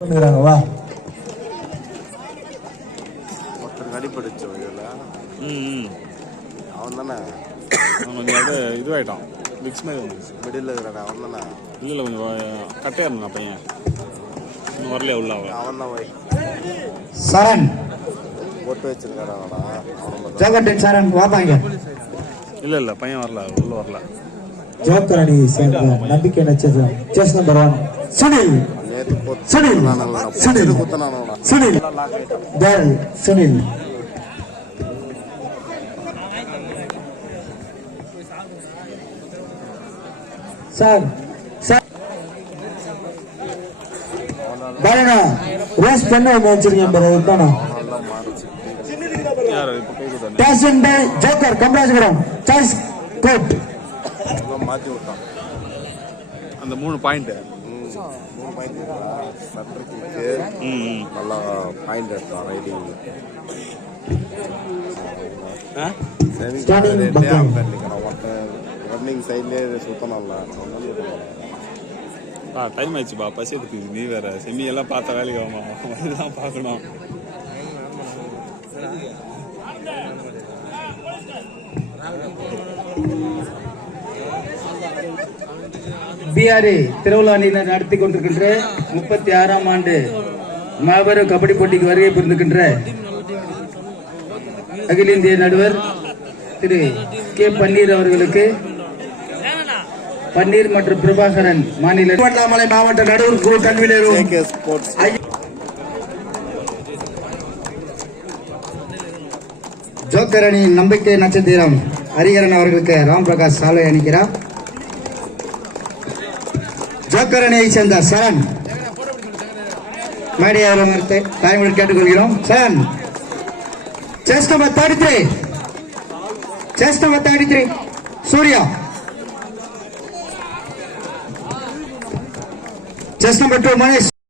பண்ணுறாங்க வா ஒருத்தருக்கு அடிபட்டுச்சு இதில். ம் அவன் தானே அவன் கொஞ்சம் அது இதுவாயிட்டான். மிக்ஸ் மாதிரி வந்துச்சு மிடில் இருக்கிறான் அவன் தானே இல்லை இல்லை கொஞ்சம் வ- கட்டையா இருந்தான் பையன். இன்னும் வரலையா உள்ள அவன்? அவன் தான் போய். சரண். போட்டு வச்சிருக்காரு அவனா? அவன் ஜோகர் சரண் வாப்பாங்க இல்லை இல்லை பையன் வரல உள்ள வரல. ஜோக்கர் அணி சேர்ந்த நம்பிக்கை நட்சத்திரம். Chess number one Sunil. Sunil Sunil Sunil தேல் சுனில் சார் சார். பாருங்க ரோஸ் பண்ண வச்சிருக்கேன் பாரு இதுதானா? நல்லா மாறிச்சு ஜோக்கர் கமராஜபுரம் சாய்ஸ் கோட் மாத்தி விட்டான். அந்த மூணு பாயிண்ட் மூணு பாயிண்ட் சட்டர் நல்லா பாயிண்ட் எடுத்தான் ரைடிங் ஆ Standing bucking. ரன்னிங் சைட்லேயே சுத்தணும்ல பா டைம் ஆயிடுச்சுப்பா பசி எடுக்குது நீ வேற செமி எல்லாம் பார்த்த வேலைக்கு ஆமா பார்க்கணும் பிஆர்ஏ திருவிழா நடத்தி கொண்டிருக்கின்ற முப்பத்தி ஆறாம் ஆண்டு மாபெரும் கபடி போட்டிக்கு வருகை புரிந்திருக்கின்ற அகில இந்திய நடுவர் திரு கே பன்னீர் அவர்களுக்கு பன்னீர் மற்றும் பிரபாகரன் மாநில திருவண்ணாமலை மாவட்ட நடுவர் குழு ஸ்போர்ட்ஸ். ஜோக்கர் அணி நம்பிக்கை நட்சத்திரம். ஹரிகரன் அவர்களுக்கு ராம் பிரகாஷ் சாலை அணிக்கிறார். ஜோக்கர் அணியை சேர்ந்த சரண். மேடை அவர்களுக்கு தாய்மொழி கேட்டுக்கொள்கிறோம். Charan. Chess number thirty three chess number thirty three Surya. Chess number two Mahesh.